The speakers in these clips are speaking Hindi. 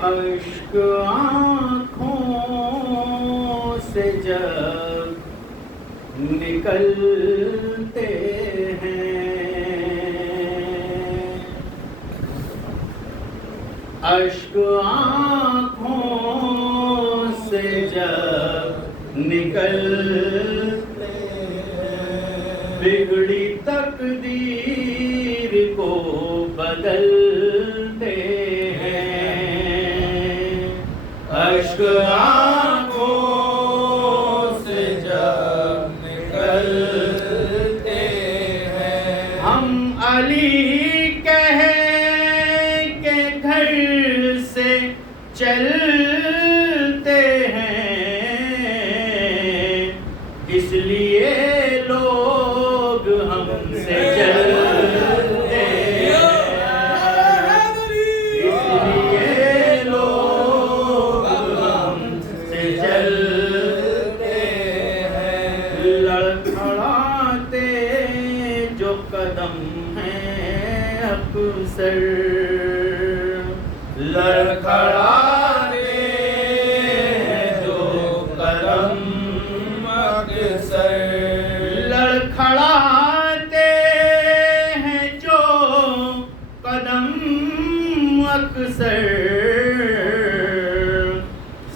अश्क आँखों से जब निकलते हैं, अश्क आँखों से जब निकलते हैं, बिगड़ी तकदीर को बदलते हैं। अश्क आँखों से जब निकलते हैं, हम अली कह के घर से चलते हैं, इसलिए लोग हमसे जलते हैं, इसलिए लोग हमसे जलते हैं। लड़खड़ाते जो कदम हैं अक्सर, लड़खड़ाते जो कदम अक्सर, लड़खड़ाते हैं जो कदम अक्सर,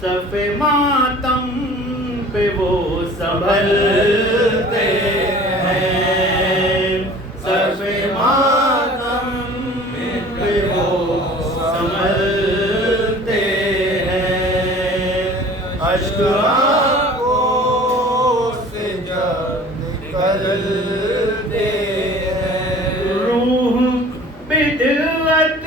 सफ़े मातम पे वो संभलते हैं, सफ़े मातम पे वो संभलते हैं। अश्क आँखों से जब निकलते हैं, रूह बिदअत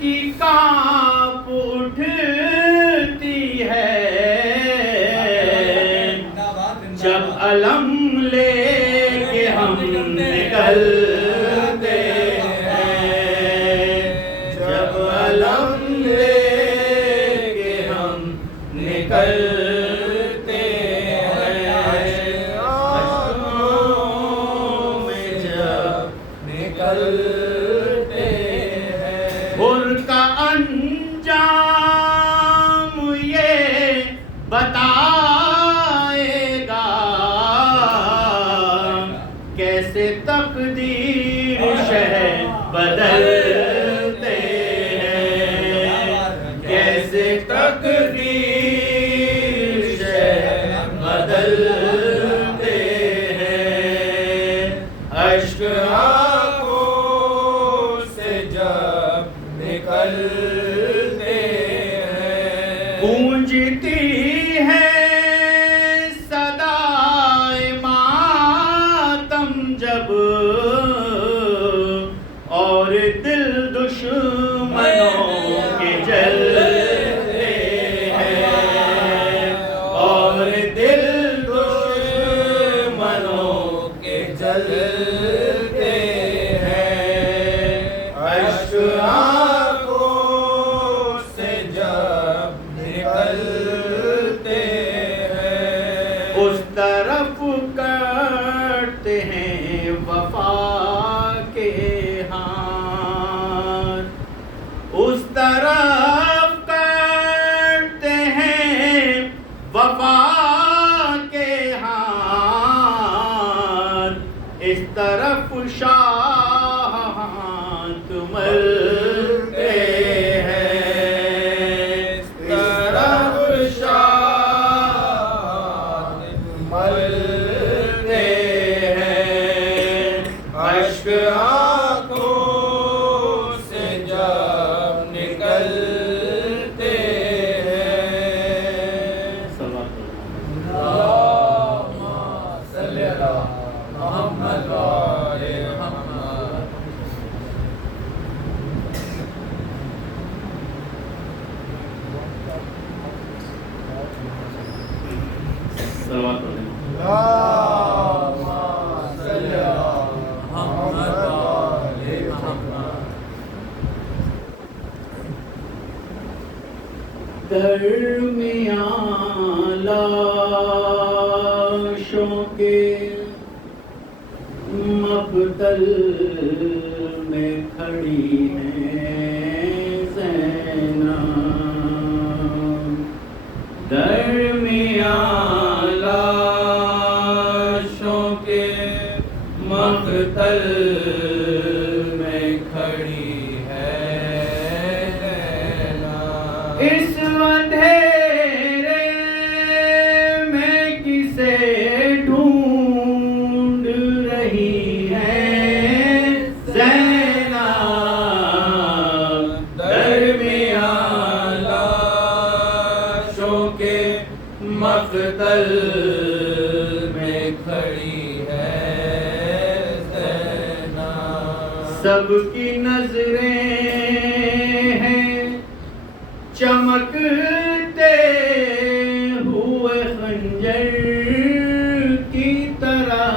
की कांप उठती है, जब अलम लेके हम निकलते हैं, जब अलम लेके हम निकलते हैं, आँखों में जब निकलते हैं। हुर का अंजाम ये बताएगा, कैसे तकदीर शहर बदलते हैं, कैसे तकदीर शहर बदलते हैं। अश्क आँखों से जब निकलते हैं, गूंजती है सदाए मातम जब, और दिल दुश्मनों के जलते हैं, और दिल दुश्मनों के जलते हैं। अश्क आँखों से जब निकलते हैं, उस तरफ करते हैं वफा के हाथ, उस तरफ करते हैं वफा के हाथ, इस तरफ शाह हाथ मलते हैं, इस तरफ शाह मलते हैं। अश्क आँखों से जब निकलते हैं, अल्लाहुम्मा सल्ली अला मुहम्मद व आले मुहम्मद। अल्लाहुम्मा सल्ली अला मुहम्मद व आले मुहम्मद। दरमियाँ लाशों के मक़तल में खड़ी हैं ज़ैनब। दरमियाँ लाशों के मक़तल में खड़ी है ज़ैनब। इस अंधेरे में किसे ढूंढ रही है ज़ैनब। दरमियाँ लाशों के मक़तल में खड़ी है ज़ैनब। सबकी नजरें हैं चमकते हुए खंजर की तरह।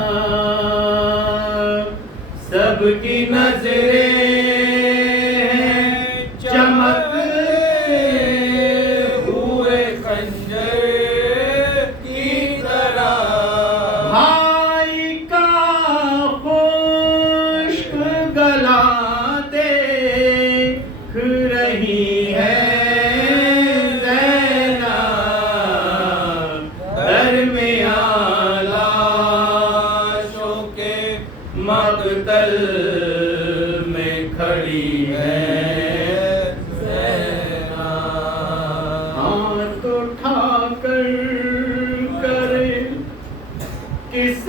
सबकी नजरें हैं चमकते हुए खंजर की तरह। भाई का खुश्क गला देख रही है मक़तल में खड़ी है ज़ैनब। हाथ उठाकर करे किस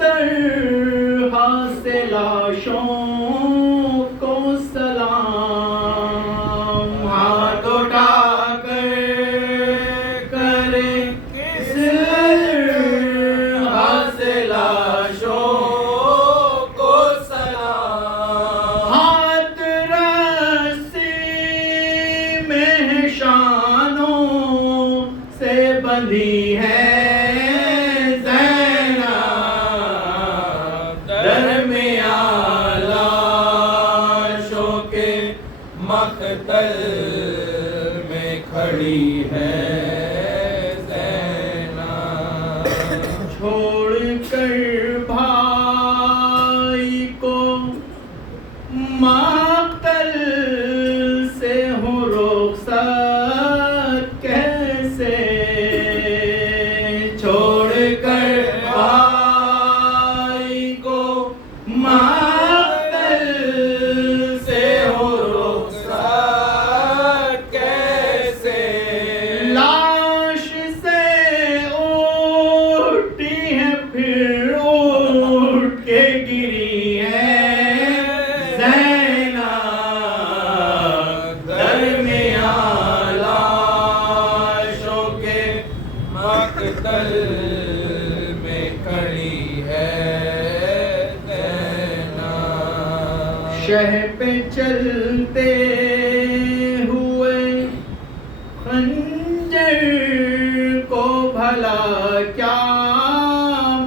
तरह से लाशों को सलाम। हाथ उठाकर करे किस तरह से लाशों बंधी है ज़ैनब। दरमियाँ लाशों के मक़तल में खड़ी है ज़ैनब। छोड़कर भाई को मक़तल से हो रुख़सत कैसे। छोड़कर भाई को मक़तल से हो रुख़सत कैसे। लाश से उठी है फिर उठ के गिरी है ज़ैनब। दरमियाँ लाशों के मक़तल में खड़ी है ज़ैनब। शह पे चलते हुए खंजर को भला क्या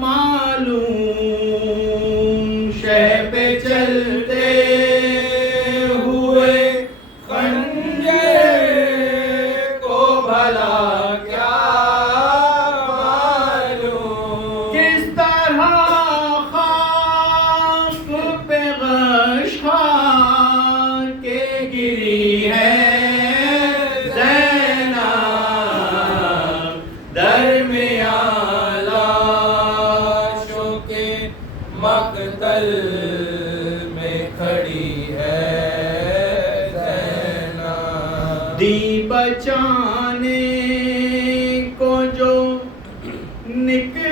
मालूम। शह पे चलते हुए खंजर को भला गिरी है ज़ैनब। दरमियाँ लाशों के मक़तल में खड़ी है ज़ैनब। दी बचाने को जो निकल